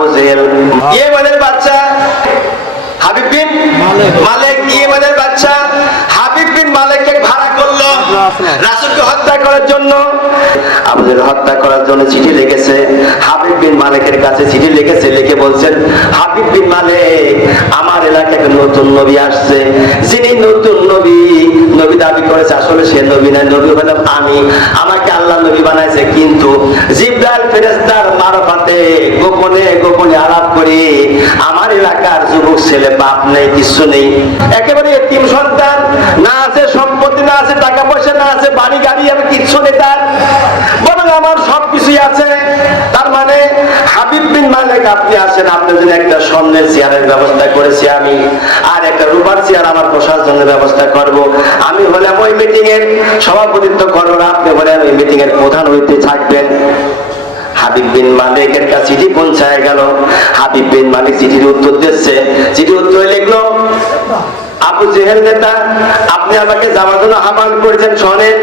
আবু জেহেল, ইয়েমেনের বাচ্চা হাবিব বিন মালিক, ইয়েমেনের বাচ্চা হাবিব বিন মালিককে ভাড়া করলো রাসূলকে হত্যা করার জন্য। আবু জেহেল হত্যা করার জন্য চিঠি লিখেছে হাবিব বিন মালিকের কাছে, চিঠি লিখেছে, লিখে বলছেন, হাবিব বিন মালিক, আমার এলাকায় নতুন নবী আসছে, যিনি নতুন নবী দাবি করেছে, আসলে সে নবী না, নবী হলাম আমি, আমাকে আল্লাহ নবী বানাইছে, কিন্তু জিবরাইল ফেরেশতার মারফতে গোপনে গোপনে আলাপ করে আমার এলাকার যুবক ছেলে, বাপ নেই, কিছু নেই, একেবারে এতিম সন্তান, না আছে সম্পত্তি, না আছে টাকা পয়সা, না আছে বাড়ি গাড়ি, আমি কিচ্ছু নেই তার, বরং আমার সবকিছুই আছে। তার মানে হাবিব বিন মালিক, আপনি আসেন, আপনার জন্য একটা স্বর্ণের চেয়ারের ব্যবস্থা করেছি আমি, আর একটা রূপার চেয়ার আমার বসার জন্য ব্যবস্থা করব। আমি হলাম ওই মিটিং এর সভাপতিত্ব করবো, আপনি হলেন ওই মিটিং এর প্রধান হইতে থাকবেন। হাবিব বিন মালিকের কাছে চিঠি পৌঁছায় গেল। হাবিব বিন মালিক চিঠির উত্তর দিচ্ছে, চিঠি উত্তরে লিখলো, আবু জেহেল নেতা, আপনি আমাকে যাওয়ার জন্য আহ্বান করেছেন, শোনেন,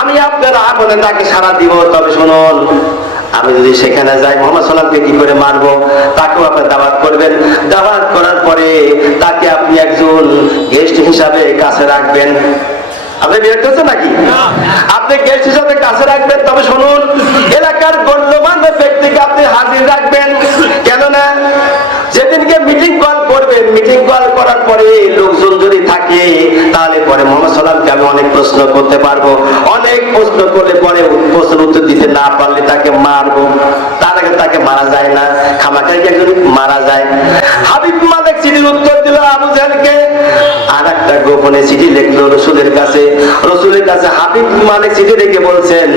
আমি আপনার আহ্বানে তাকে সাড়া দিব, তবে শুনুন, আমি যদি সেখানে যাই মুহাম্মদ সাল্লাল্লাহু আলাইহি ওয়াসাল্লামকে কি করে মারবো, তাকেও আপনি দাওয়াত করবেন, দাওয়াত করার পরে তাকে আপনি একজন গেস্ট হিসাবে কাছে রাখবেন। আপনি বিরক্ত হচ্ছেন নাকি? আপনি গেস্ট হিসাবে কাছে রাখবেন, তবে শুনুন, এলাকার গণ্যমান্য ব্যক্তিকে আপনি হাজির রাখবেন। কেননা যেদিনকে মিটিং কল করবেন, মিটিং কল করার পরে লোকজন যদি থাকে, তাহলে পরে মুহাম্মদ সাল্লাল্লাহু আলাইহি ওয়াসাল্লামকে আমি অনেক প্রশ্ন করতে পারবো, অনেক প্রশ্ন করলে পরে প্রশ্নের উত্তর দিতে না পারলে তাকে মারবো, তার আগে তাকে মারা যায় না, খামাখাই একজন মারা যায়। হাবিব মালিক চিঠির উত্তর দিল আবু জেহেলকে, আর একটা গোপনে চিঠি লিখলো রাসূলের কাছে। রাসূলের কাছে হাবিব মালিক চিঠি লিখে বলছেন,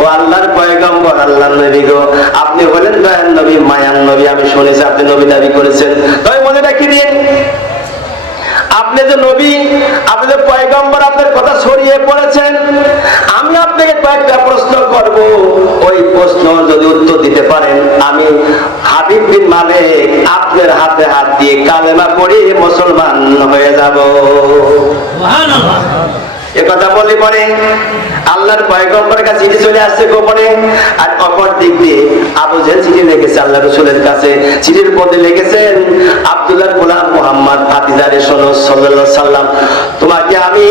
ও আল্লাহর পয়গম্বর, আল্লাহর নবী গো, আপনি বলেন দয়ার নবী, মায়ার নবী, আমি শুনেছি আপনি নবী দাবি করেছেন, তবে মনে রাখি দিন, আপনি যে নবী, আপনি যে পয়গম্বর, আপনার কথা ছড়িয়ে পড়েছেন, আমি আপনাকে কয়েকটা প্রশ্ন করব, ওই প্রশ্ন যদি উত্তর দিতে পারেন, আমি হাবিব বিন মালিক আপনার হাতে হাত দিয়ে কালেমা পড়ে মুসলমান হয়ে যাব। সুবহানাল্লাহ। একথা বলে পরে আল্লাহর পয়গম্বরের কাছে চিঠি চলে আসছে গোপনে, আর অপর দিক দিয়ে আবু জেহেল চিঠি লিখেছে আল্লাহ রাসূলের কাছে। চিঠির মধ্যে লিখেছেন, আব্দুল্লাহর গোলাম মুহাম্মদ, ভাতিজারে শোনো, সাল্লাল্লাহু আলাইহি সাল্লাম, তোমাকে আমি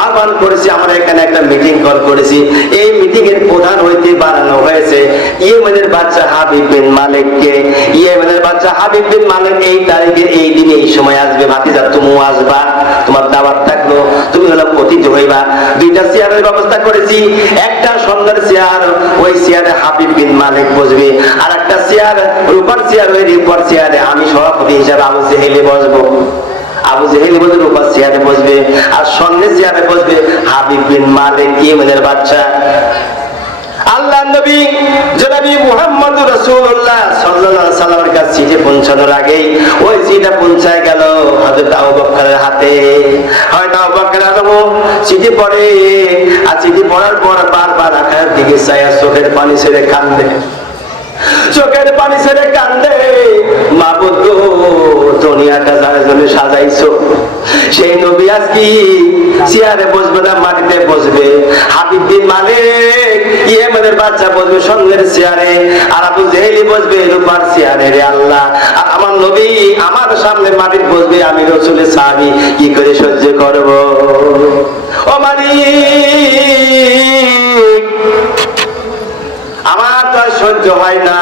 আহ্বান করেছি, আমরা এখানে একটা মিটিং কল করেছি, এই মিটিং এর প্রধান হইতে বানানো হয়েছে ইয়েমেনের বাচ্চা হাবিব বিন মালিককে। ইয়েমেনের বাচ্চা হাবিব বিন মালিক এই তারিখে, এই দিনে, এই সময় আসবে, ভাতিজা তুমিও আসবা, তোমার দাওয়াত থাকলো, তুমি হলো অতিথি হইবা। দুইটা চেয়ারের ব্যবস্থা করেছি, একটা সুন্দর চেয়ার, ওই চেয়ারে হাবিব বিন মালিক বসবে, আর একটা চেয়ার রূপার চেয়ার, ওই রূপার চেয়ারে আমি সভাপতি হিসাবে আবু জেহেল বসবো। আবু জেহেল বলে রূপার চেয়ারে বসবে, আর স্বর্ণের চেয়ারে বসবে হাবিব বিন মালিক, ইয়েমেনের বাচ্চা। আল্লাহর নবী জনাবি মুহাম্মদুর রাসূলুল্লাহ সাল্লাল্লাহু আলাইহি সাল্লামের কাছে চিঠি পৌঁছানোর আগেই ওই চিঠিটা পৌঁছায় গেল হযরত আবু বকরের হাতে। হয়তো আবু বকর আদমও চিঠি পড়ে, আর চিঠি পড়ার পর বারবার আকাশের দিকে চাইয়া চোখের পানি ছেড়ে কান্দে, চোখের পানি ছেড়ে কান্দে, মাবুদ গো, দুনিয়াটা যার জন্য সাজাইছো, সেই নবী আজ কি চেয়ারে বসবে না মাটিতে বসবে? হাবিব বিন মালিক ইয়েমেনের বাচ্চা বসবে স্বর্ণের চেয়ারে, আর আবু জেহেল বসবে রূপার চেয়ারে। রে আল্লাহ, আর আমার নবী আমার সামনে মাটিতে বসবে, আমি রাসূলের সাহাবী, কি করে সহ্য করব? ও মালিক, আমার তো সহ্য হয় না,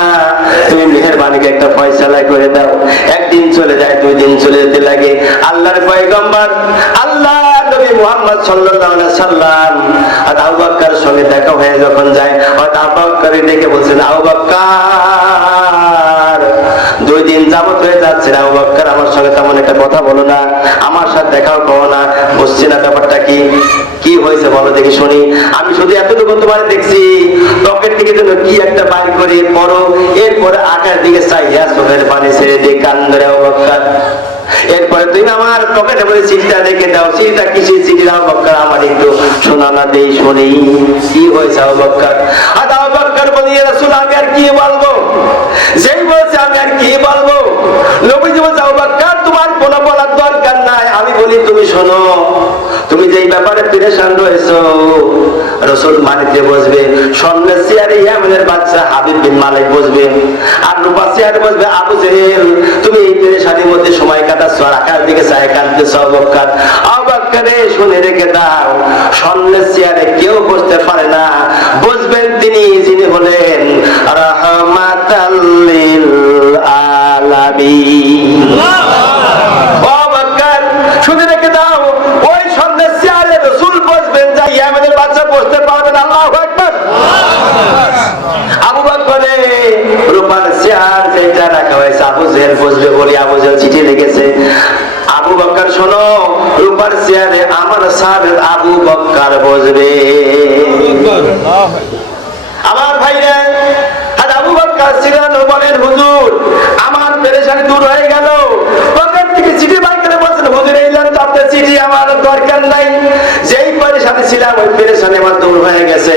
তুমি মেহেরবানিকে একটা ফয়সালা করে দাও। একদিন চলে যায়, 2 দিন চলে যেতে লাগে। আল্লাহর পয়গম্বর আল্লাহ নবী মুহাম্মদ সাল্লাল্লাহু আলাইহি সাল্লাম আর আবু বকরের সঙ্গে দেখা হয়ে যখন যায়, হয়তো আবু বকর ডেকে বলছেন, আবু বকর, 2 দিন যাবত হয়ে যাচ্ছে না, আবু বকর আমার সঙ্গে তেমন একটা কথা বলো না, আমার সাথে দেখাও করো না, বুঝছি না ব্যাপারটা কি, কি হয়েছে বলো দেখি শুনি। আমি শুধু এতটুকু তোমার দেখছি, পকেট থেকে যেন কি একটা বাইর করে পড়ো, এরপরে আকার দিকে চাইয়া চোখের পানি ছেড়ে দিয়ে কান্দরে আবু বকর। এরপরে তুমি আমার পকেটে বলে চিঠিটা রেখে দাও, চিঠিটা কিসের চিঠি আবু বকর, আমার একটু শোনানা দেই শুনি, কি হয়েছে আবু বকর? আর আবু বকর বলি, ইয়া রাসূল, আমি আর কি বলবো? যেই বলছে আমি আর কি বলবো? নবীজি বলছে, আবু বকর তোমার কোনো বলার দরকার নাই, আমি বলি তুমি শোনো, তুমি যেই ব্যাপারে পেরেশান রয়েছো, রাসূল মাটিতে বসবে, স্বর্ণের চেয়ারে ইয়েমেনের বাচ্চা হাবিব বিন মালিক বসবে, আর রূপার চেয়ারে বসবে আবু জেল, তুমি এই পেরেশানির মধ্যে সময় কাটাচ্ছ আর আকাশ দিকে চায় কাঁদতেছ। আবু বকর, আবু বকরে শুনে রেখে দাও, স্বর্ণের চেয়ারে কেউ বসতে পারে না, বসবেন তিনি যিনি হলেন রাহমাতাল লিল আলামিন। আবু বকর শুনে রেখে দাও, ওই স্বর্ণের চেয়ারে রাসূল বসবেন, যা ইয়ামেনের বাদশা বসতে পারবেন। আল্লাহু আকবার। আবু বকরে রূপার চেয়ার যেটা রাখা হয়েছে, আবু জেহেল বসবে বলে আবু জেহেল চিঠি লিখেছে, আবু বকর শোনো, রূপার চেয়ারে আমার সাহেব আবু বকর বসবে। আমার ভাইরা, আর আবু বকর ছিলেন, বলেন হুজুর আমার পেরেশানি দূর হয়ে গেল। পকেট থেকে চিঠি বাই করে বলছেন, হুজুর এইলাম তো আপনার চিঠি, আমার দরকার নাই, যেই পেরেশানি ছিলাম ওই পেরেশানি আমার দূর হয়ে গেছে।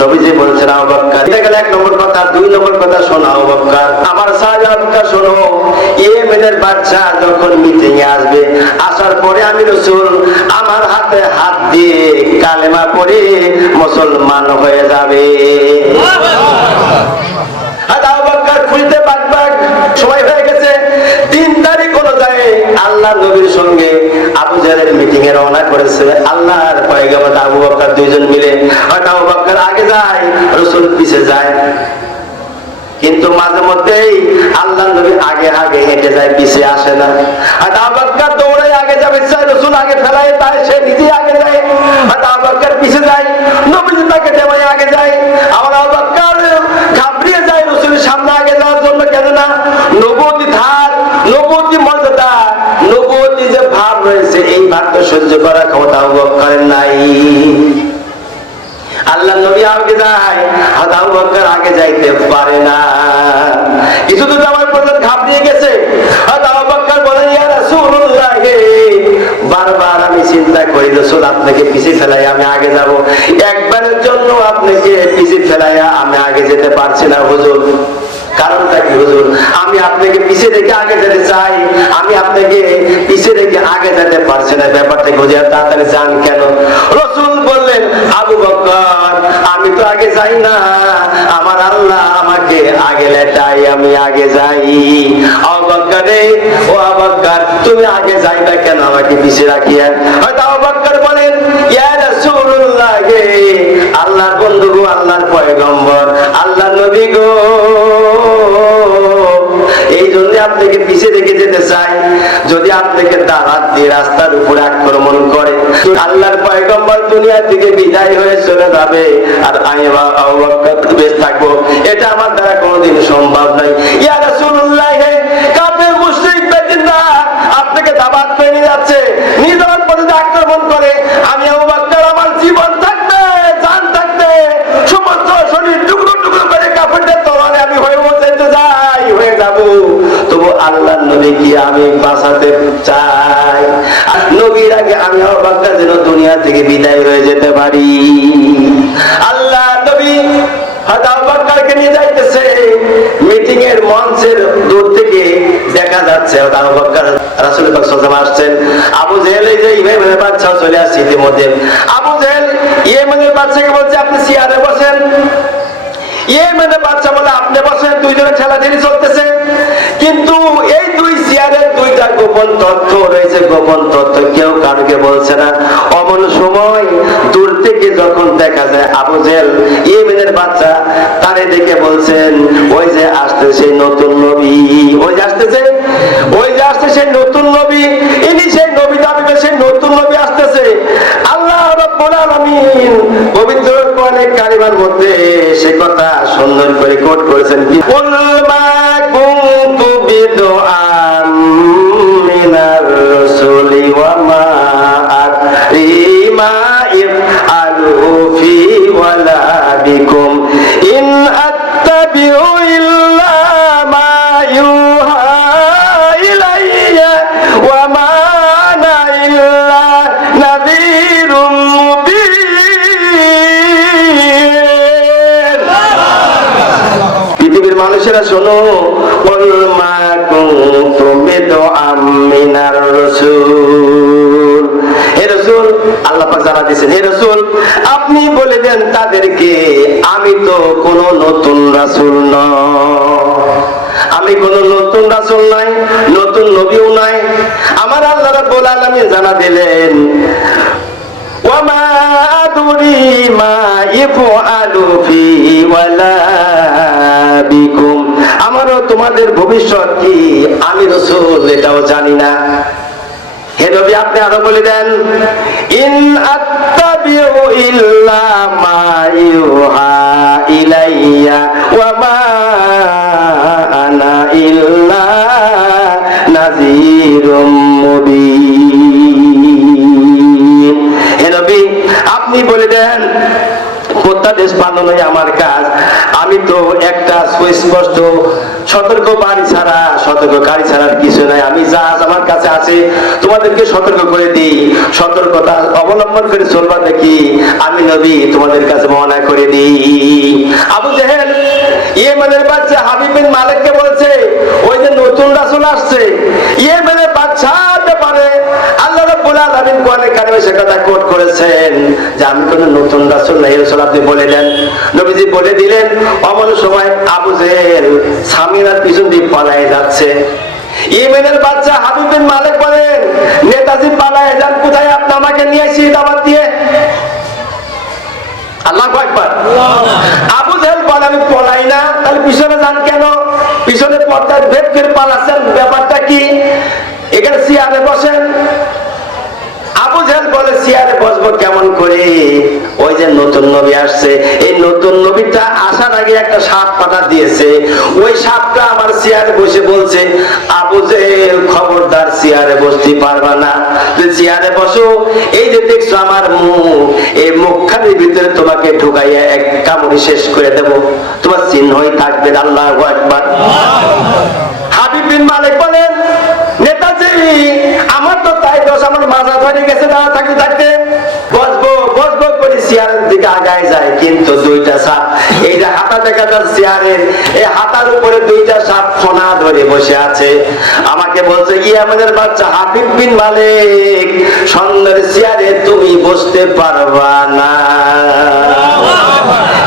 নবীজি বলছেন আবু বকর, এটা গেল এক নম্বর কথা। দুই নম্বর কথা শোনো আবু বকর, আমার সাহেব আবু বকর শোনো, ইয়েমেনের বাদশা যখন মিটিং এ আসবে, আসার পরে আমি রাসূল আমার হাতে হাত দিয়ে কালেমা পড়ে মুসলমান হয়ে যাবে। আবু বকর খুলতে বাগবাগ সময় হয়ে গেছে, 3 তারিখ অনুযায়ী আল্লাহ নবীর সঙ্গে আবু জেহেলের মিটিং এ রওনা করেছে। আল্লাহর পয়গম্বর আবু বকর দুইজন মিলে, হয়তো আবু বকর আগে যায়, রাসূল পিছে যায়, কিন্তু মাঝে মধ্যেই আল্লাহ নবী আগে আগে হেঁটে যায়, পিছে আসে না। আর আবু বকর দৌড়ে আগে যাবে, রাসূল আগে ফেলায়, তাই সে নিজে আগে যায়। আর আবু বকর পিছে যায়, নবীজি তাকে দেওয়ায় আগে যায়। আবার আবু বকর ঘাবড়িয়ে যায় রাসূলের সামনে আগে যাওয়ার জন্য, কেন না নবুয়তি ধার, নবুয়তি মর্যাদা, নবুয়তি যে ভাব রয়েছে, এই ভাবটা সহ্য করার ক্ষমতা আবু বকরের নাই। আল্লাহ নবী আগে যায়, আবু বকর আগে যাইতে পারে না। কিছু দূর যাওয়ার পর ঘাবড়িয়ে গেছে। আবু বকর বলেন, ইয়া রাসূলুল্লাহ, বারবার আমি চিন্তা করি রাসূল আপনাকে পিছিয়ে ফেলাই আমি আগে যাব, একবারের জন্য আপনাকে পিছিয়ে ফেলাইয়া আমি আগে যেতে পারছি না হুজুর। কারণটা কি হুজুর? আমি আপনাকে পিছিয়ে রেখে আগে যেতে চাই, আমি আপনাকে পিছিয়ে রেখে আগে যেতে পারছি না, ব্যাপারটা বুঝে তাড়াতাড়ি যান কেন? রাসূল বললেন, আবু বকর আমি তো আগে যাই না, আমার আল্লাহ আমাকে আগে লেটাই, আমি আগে যাই। আবু বকর রে, ও আবু বকর তুমি আগে যাইবা কেন আমাকে পিছিয়ে রাখিয়া? হয়তো আবু বকর বলেন, ইয়া রাসূলুল্লাহ, আল্লাহর বন্ধু গো, আল্লাহর পয়গম্বর, আল্লাহর নবী গো, এই জন্য আপনাকে পিছিয়ে রেখে যেতে চাই। যদি আপনাকে দাওয়াত দিয়ে রাস্তার উপরে আক্রমণ করে, আল্লাহর পয়গম্বর দুনিয়া থেকে বিদায় হয়ে চলে যাবে আর আমি আবু বকর বেঁচে থাকবো, এটা আমার দ্বারা কোনোদিন সম্ভব নয়। ইয়া রাসূলুল্লাহ, কাফের মুশরিক বেদিনরা আপনাকে দাওয়াত করে নিয়ে যাচ্ছে, নিয়ে যাওয়ার পরে আক্রমণ করে, আমি আবু বকর আমার জীবন থাকতে, জান থাকতে, সমস্ত শরীর টুকরো টুকরো করে কাফেরদের তলোয়ারে আমি হয়ে যেতে যাই, হয়ে যাব, তবু আল্লাহর নবীকে আমি বাঁচাতে চাই। আর নবীর আগে আমি আবু বকর যেন দুনিয়া থেকে বিদায় হয়ে যেতে পারি। আল্লাহ নবী আবু বকরকে নিয়ে যাইতেছে, মিটিং এর মঞ্চের দূর থেকে দেখা যাচ্ছে আবু বকর রাসূল পাক সাল্লাল্লাহু আলাইহি ওয়াসাল্লাম আসছেন। আবু জেহেল এই যে ইয়েমেনের বাদশা চলে আসছে ইতিমধ্যে। আবু জেহেল ইয়েমেনের বাদশাকে বলছে, আপনি চেয়ারে বসেন। ইয়েমেনের বাদশা বলে, আপনি বসেন। দুইজনে ঠেলাঠেলি চলতেছে, কিন্তু এই দুই চেয়ারের দুইটা গোপন তথ্য রয়েছে, গোপন তথ্য কেউ কাউকে বলছে না। অমন সময় দূর থেকে যখন দেখা যায় আবু জেহেল ইয়েমেনের বাদশা, তারে দেখে বলছেন, ওই যে আসছে সেই নতুন নবী, ওই যে আসতেছে, ওই যে আসছে সেই নতুন নবী, ইনি সেই নবী দাবি করে সেই নতুন নবী আসতেছে। আল্লাহ রাব্বুল আলামিন পবিত্র কোরআনে কারিমার মধ্যে সে কথা সুন্দর করে কোট করেছেন, কুল মা কুনতু বিদআম মিনার রাসূলি ওয়া মা আদরি মা ইফআলু ফি ওয়ালাদিকুম ইন আত্তাবিউ ইল্লা মা ইউহা ইলাইয়া ওয়া মা আনা ইল্লা নাযীরুম মুবিন। পৃথিবীর মানুষেরা শোনো, কুল মা কুনতু বিদআম মিনার রাসূল, হে রাসূল আল্লাহ পাক জানা দিয়েছেন, হে রাসূল আপনি বলে দেন তাদেরকে আমি তো কোন নতুন রাসূল নই, আমি কোন নতুন রাসূল নাই, নতুন নবীও নাই। আমার আল্লাহ রাব্বুল আলামিন জানা দিলেন, ওয়ামা আদরি মা ইফআলু ফি ওয়ালা বিকুম, আমারও তোমাদের ভবিষ্যৎ কি আমি রাসূল এটাও জানি না। হে নবী, আপনি আরো বলে দেন, ইন আত্তাবিউ ইল্লা মা ইউহা ইলাইয়া ওয়া মা আনা ইল্লা নাযীরুম মুবিন। হে নবী, আপনি বলে দেন, প্রত্যাদেশ পালনই আমার কাজ। আমি তো একটা সুস্পষ্ট সতর্কবাণী ছাড়া, সতর্ককারী ছাড়া কিছু নাই। আমি যা আমার কাছে আছে তোমাদেরকে সতর্ক করে দিই, সতর্কতা অবলম্বন করে চলবা দেখি আমি নবী তোমাদের কাছে মনে করে দিই। আবু জেহেল ইয়েমেনের বাদশা হাবিব বিন মালিককে বলছে, ওই যে নতুন রাসূল আসছে ইয়েমেনের বাদশার ব্যাপারে আল্লাহ রাব্বুল আলামিন কোরআনে কারিমে সে কথা কোট করেছেন যে আমি কোন নতুন রাসূল না, এই রাসূল আপনি বলে দেন। নবীজি বলে দিলেন। অমন সময় আবু জেহেল সামিরার পিছন দিয়ে পালায়ে যাচ্ছে। ইয়েমেনের বাদশা হাবিব বিন মালিক বলেন, নেতাজি পালায়ে যান কোথায়, আপনি আমাকে নিয়ে এসে দাওয়াত দিয়ে। আল্লাহু আকবার। আবু জেহেল বলে, আমি পলাই না। তাহলে পিছনে যান কেন? পিছনে পর্দার ভেদ করে পালাচ্ছেন, ব্যাপারটা কি? এখানে চেয়ারে বসেন। আবু জেহেল বলে, চেয়ারে বসবো কেমন করে? ওই যে নতুন নবী আসছে, এই নতুন নবীটা আসার আগে একটা সাপ পাঠা দিয়েছে, ওই সাপটা আমার চেয়ারে বসে বলছে, আবু জেহেল খবরদার চেয়ারে বসতে পারবা না, যে চেয়ারে বসো, এই যে দেখছো আমার মুখ, এই মুখখানির ভিতরে তোমাকে ঢুকাইয়া এক কামড়ে শেষ করে দেব, তোমার চিহ্নই থাকবে। আল্লাহু আকবার। হাবিব বিন মালিক বলেন, নেতাজি আমার তো তাই দোষ, আমার মাজা ধরে গেছে দাঁড়া থাকতে থাকতে, বসবো বসবো করে চেয়ারের দিকে আগায় যায়, কিন্তু দুইটা সাপ, এই যে হাতা দেখা যার চেয়ারের, এই হাতার উপরে দুইটা সাপ ফোনা ধরে বসে আছে। আমাকে বলছে, ইয়েমেনের বাদশা হাবিব বিন মালিক সুন্দর চেয়ারে তুমি বসতে পারবা না।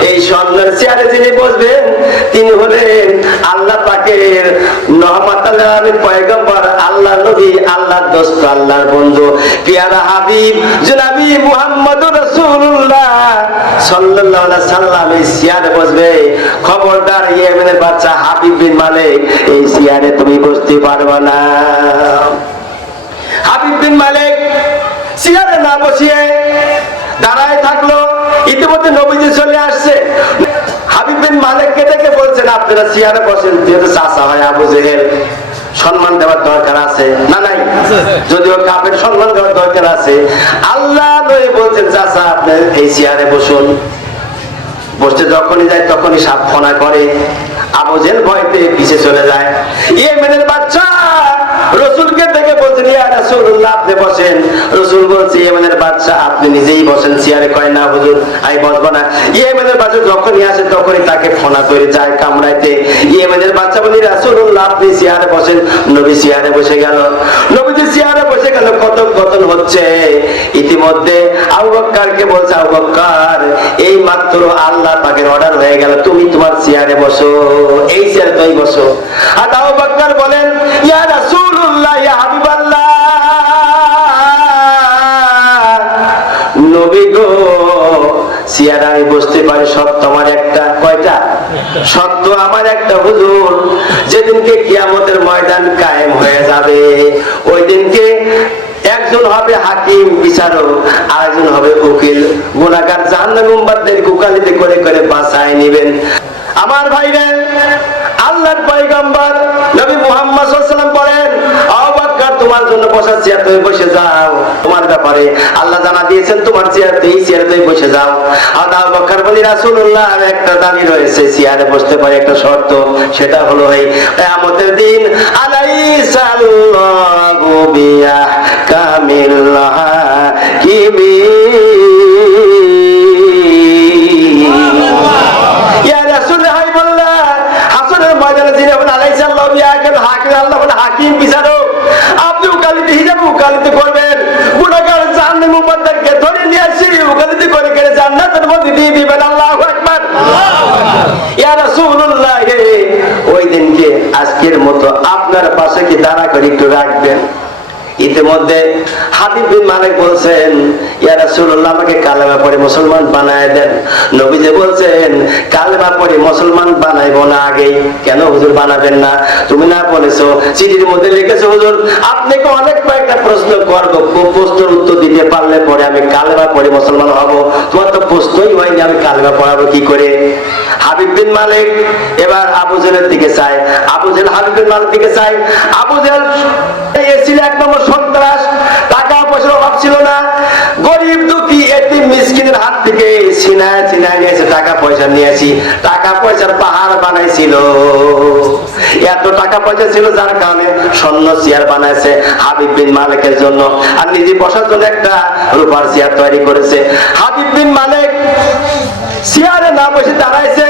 এই সুন্দর চেয়ারে যিনি বসবেন তিনি হলেন আল্লাহ পাকের রহমাতুল আলামিন পয়গম্বর, আল্লাহ নবী, আল্লাহর দোস্ত, আল্লাহর বন্ধু, পিয়ারা হাবিব জনাবি মুহাম্মদুর রাসূলুল্লাহ সাল্লাল্লাহু আলাইহি সাল্লাম এই চেয়ারে বসবে। খবরদার ইয়েমেনের বাদশা হাবিব বিন মালিক এই চেয়ারে তুমি বসতে পারবে না। হাবিব বিন মালিক চেয়ারে না বসিয়ে দাঁড়ায় থাকলো। ইতিমধ্যে নবীজি চলে আসছে। হাবিব বিন মালিককে দেখে বলছেন, আপনারা চেয়ারে বসেন, যেহেতু চাচা হয় আবু জেহেল, সম্মান দেওয়ার দরকার আছে না নাই? যদিও কাফের সম্মান দেওয়ার দরকার আছে। আল্লাহ নবী বলছেন, চাচা আপনি এই চেয়ারে বসুন। বসতে যখনই যায় তখনই সাপ ফোনা করে। আবু জেহেল ভয়তে পিছে চলে যায়। ইয়েমেনের বাদশা রাসূলকে দেখে বলছেন, ইয়া রাসূলুল্লাহ আপনি বসেন। রাসূল বলছে, ইয়েমেনের বাদশা আপনি নিজেই বসেন চেয়ারে। কয় না হুজুর, আমি বসবো না। ইয়েমেনের বাদশা যখনই আসে তখনই তাকে ফোনা করে যায় কামড়াইতে। ইয়েমেনের বাদশা বলি, রাসূলুল্লাহ আপনি চেয়ারে বসেন। নবী চেয়ারে বসে গেল। নবীজি চেয়ারে বসে গেল, কথোপকথন হচ্ছে। ইতিমধ্যে আবু বকরকে বলছে, আবু বকর এই মাত্র আল্লাহ পাকের অর্ডার হয়ে গেল, তুমি তোমার চেয়ারে বসো, এই চেয়ারে তুমি বসো। আর আবু বকর বলেন, ইয়া রাসূলুল্লাহ, ইয়া হাবিবাল্লাহ, নবী গো চেয়ারে আমি বসতে পারি, সত্য আমার একটা। কয়টা? সত্য আমার একটা হুজুর। যেদিনকে কিয়ামতের ময়দান কায়েম হয়ে যাবে, ওই দিনকে একজন হবে হাকিম বিচারক, আরেকজন হবে উকিল। গুনাহগার জাহান্নামী উম্মতদের কুকালিতে করে করে বাঁচায় নেবেন। আমার ভাইরা, আল্লাহর পয়গম্বর নবী মুহাম্মদ সাল্লাল্লাহু আলাইহি ওয়াসাল্লাম বলেন, আবু বকর তোমার জন্য বসার চেয়ার তুমি বসে যাও, তোমার ব্যাপারে আল্লাহ জানা দিয়েছেন, তোমার চেয়ার এই চেয়ারে তুমি বসে যাও। আর আবু বকর বলি, রাসূলুল্লাহ একটা দাবি রয়েছে, চেয়ারে বসতে পারে, একটা শর্ত, সেটা হলো এই কিয়ামতের দিন আলাইসাল্লাহু বিয়াহকামিল হাকিমিন। ইয়া রাসূলুল্লাহ বললেন, হাসরের ময়দানে যিনি হবেন আলাইসাল্লাহু বিয়াহকামিল হাকিম, আল্লাহ বলেন হাকিম বিচারক, আপনি উকালতি হিসাবে উকালতি করবেন। গুনাহগার জাহান্নামী উম্মতদেরকে ধরে নিয়ে আসি উকালতি করে করে জান্নাতের মধ্যে দিয়ে দিবেন। আল্লাহু আকবার। ইয়া রাসূলুল্লাহ, ওই দিনকে আজকের বাড়ির মতো আপনার পাশে কি দাঁড়া করে একটু রাখবেন? ইতিমধ্যে হাবিব বিন মালিক বলছেন, ইয়া রাসূলুল্লাহ, আমাকে কালেমা পড়ে মুসলমান বানায় দেন। নবীজি বলছেন, কালেমা পড়ে মুসলমান বানাইবো না আগেই। কেন হুজুর বানাবেন না? তুমি না বলেছো, চিঠির মধ্যে লিখেছো হুজুর আপনাকে অনেক কয়েকটা প্রশ্ন করবো, প্রশ্নের উত্তর দিতে পারলে পরে আমি কালেমা পড়ে মুসলমান হব। তোমার তো প্রশ্নই হয়নি, আমি কালেমা পড়াবো কি করে? হাবিব বিন মালিক এবার আবু জেহেলের দিকে চায়। আবু জেহেল হাবিব বিন মালিক দিকে চায়। আবু জেহেল ছিল এক নম্বর সন্ত্রাস, টাকা পয়সার অভাব ছিল না, গরিব দুঃখী এতিম মিসকিনের হাত থেকে ছিনায় নিয়েছে, টাকা পয়সা নিয়েছি, টাকা পয়সার পাহাড় বানাইছিল। এত টাকা পয়সা ছিল যার কারণে স্বর্ণ চেয়ার বানাইছে হাবিব বিন মালিকের জন্য, আর নিজে বসার জন্য একটা রূপার চেয়ার তৈরি করেছে। হাবিব বিন মালিক চেয়ারে না বসে দাঁড়াইছে।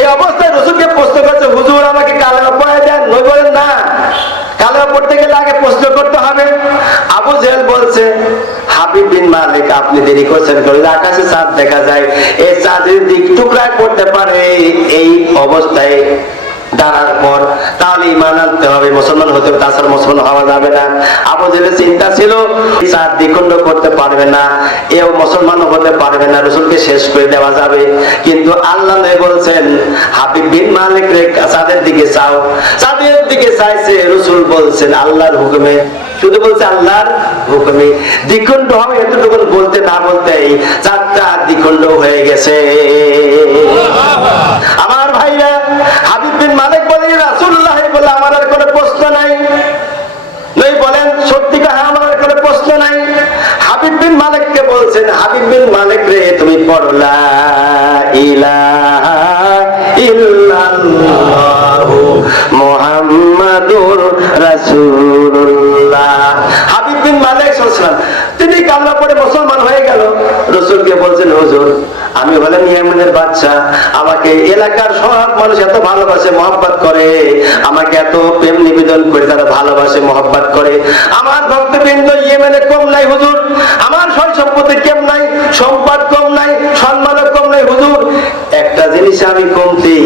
এই অবস্থায় রাসূলকে প্রশ্ন করছে, হুজুর আমাকে কালেমা পড়ায় দেন। নবী বলেন, না, কালেমা পড়তে গেলে আগে প্রশ্ন করতে হবে। আবু জেহেল বলছে, হাবিব বিন মালিক আপনি দেরি করছেন, আকাশে চাঁদ দেখা যায়, এই চাঁদের দিক টুকরায় করতে পারে এই অবস্থায় দাঁড়ার পর, তাহলে ঈমান আনতে হবে, মুসলমান হতে হবে, তাছাড়া মুসলমান হওয়া যাবে না। আবু জেহেলের চিন্তা ছিল চাঁদ দ্বিখণ্ড করতে পারবে না, এও মুসলমান হতে পারবে না, রাসূলকে শেষ করে দেওয়া যাবে। কিন্তু আল্লাহ বলছেন, হাবিব বিন মালিক রে চাঁদের দিকে চাও। চাঁদের দিকে চাইছে, রাসূল বলছেন আল্লাহর হুকুমে, শুধু বলছে আল্লাহর হুকুমে দ্বিখণ্ড হবে, এতটুকু বলতে না বলতেই চাঁদটা দ্বিখণ্ড হয়ে গেছে। আমার ভাইরা, হাবিব বিন মালিক বলে, রাসূলুল্লাহ বলে আমার আর কোনো প্রশ্ন নাই। নবী বলেন, সত্যিকার হ্যাঁ, আমার আর কোনো প্রশ্ন নাই। হাবিব বিন মালিককে বলছেন, হাবিব বিন মালিক রে তুমি পড়ো লা ইলাহা ইল্লাল্লাহু মুহাম্মাদুর রাসূলুল্লাহ। হাবিব বিন মালিক সাল্লাল্লাহু তিনি কালেমা পড়ে মুসলমান হয়ে গেল। রাসূলকে বলছেন, হুজুর আমি হলাম ইয়েমেনের বাদশা, আমাকে এলাকার সব মানুষ এত ভালোবাসে, মহব্বত করে, আমাকে এত প্রেম নিবেদন করে তারা ভালোবাসে, মহব্বত করে। আমার ভক্তবৃন্দ ইয়েমেনে কম নাই হুজুর, আমার সয় সম্পত্তি কম নাই, সম্পদ কম নাই, সম্মানও কম নাই হুজুর। একটা জিনিস আমি কমতি,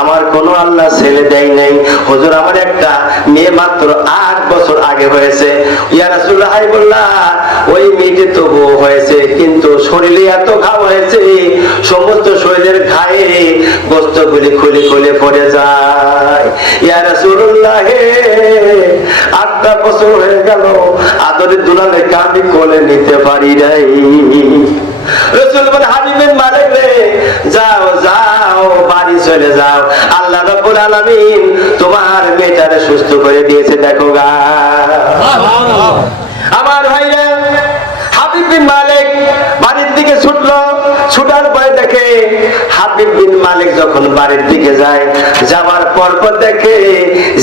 আমার কোনো আল্লাহ ছেলে দেয় নাই হুজুর, আমার একটা মেয়ে মাত্র 8 বছর আগে হয়েছে। ইয়া রাসূলুল্লাহ বললা, ওই মেয়েটি তো বউ হয়েছে, কিন্তু শরীরে এত ঘা হয়েছে, সমস্ত শরীরের ঘায়ে গোস্তগুলি খুলে খুলে পড়ে যায়। ইয়া রাসূলুল্লাহ 8 বছর হয়ে গেল, আদরের দুলালকে আমি কোলে নিতে পারি নাই। রাসূল বলে, হাবিব বিন মালিক রে যাও যাও, বাড়ি চলে যাও, আল্লাহ রাব্বুল আলামিন তোমার মেয়েটারে সুস্থ করে দিয়েছে, দেখো গা। আমার ভাইরা, হাবিব বিন মালিক বাড়ির দিকে ছুটলো, ছুটার পরে দেখে হাবিব বিন মালিক যখন বাড়ির দিকে যায়, যাওয়ার পর দেখে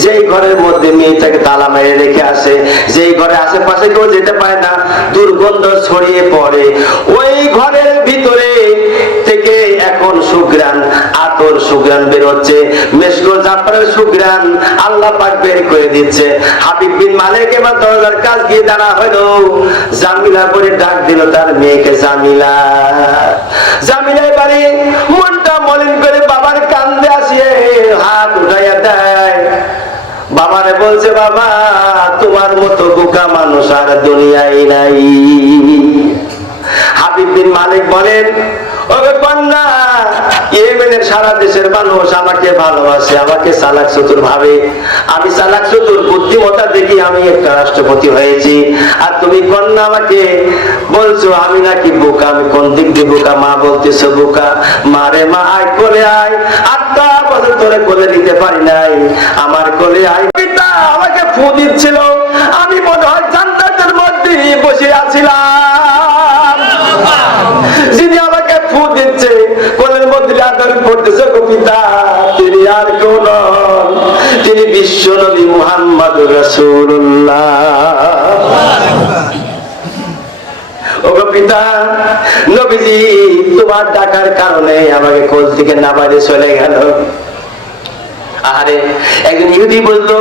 যেই ঘরের মধ্যে মেয়েটাকে তালা মেরে রেখে আসে, যেই ঘরে আশেপাশে কেউ যেতে পারে না, দুর্গন্ধ ছড়িয়ে পড়ে, ওই ঘরের ভিতরে থেকে এখন সুঘ্রাণ, আতর সুঘ্রাণ বের হচ্ছে, মেশকো জাফরের সুঘ্রাণ আল্লাহ পাক বের করে দিচ্ছে। হাবিব বিন মালিক এবার দরজার কাছে গিয়ে দাঁড়া হলো, জামিলা করে ডাক দিল তার মেয়েকে, জামিলা। জামিলা এবারে মনটা মলিন করে বাবার কান্দে আসিয়ে হাত উঠাইয়া দেয়, বাবারে বলছে, বাবা তোমার মতো বোকা মানুষ আর দুনিয়ায় নাই। হাবিব বিন মালিক বলেন, ওরে কন্যা, ইয়েমেনের সারা দেশের মানুষ আমাকে ভালোবাসে, আমাকে চালাক চতুর ভাবে, আমি চালাক চতুর বুদ্ধিমত্তা দেখি আমি একটা রাষ্ট্রপতি হয়েছি, আর তুমি কন্যা আমাকে বলছো আমি নাকি বোকা। আমি কোন দিক দিয়ে বোকা? মা বলতেছো বোকা। মারে মা আয়, কোলে আয়, 8 বছর ধরে কোলে নিতে পারি নাই, আমার কোলে আয়। পিতা আমাকে ফু দিচ্ছিল, আমি মনে হয় জান্নাতের মধ্যে বসে আছিলাম। যিনি আমাকে ফু দিচ্ছে, কোলের মধ্যে আদর করতেছে গো পিতা, তিনি আর কেউ নন, তিনি বিশ্ব নবী মুহাম্মদুর রাসূলুল্লাহ। ওগো পিতা, নবীজি তোমার ডাকার কারণে আমাকে কোল থেকে নামাজে চলে গেল। আরে একজন ইহুদি বললো,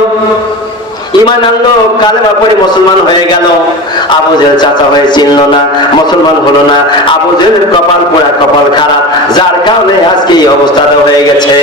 ঈমান আনলো, কালেমা পড়ে মুসলমান হয়ে গেল। আবু জেহেল চাচা হয়ে চিনল না, মুসলমান হলো না। আবু জেহেলের কপাল পোড়া, কপাল খারাপ, যার কারণে আজকে এই অবস্থাটা হয়ে গেছে।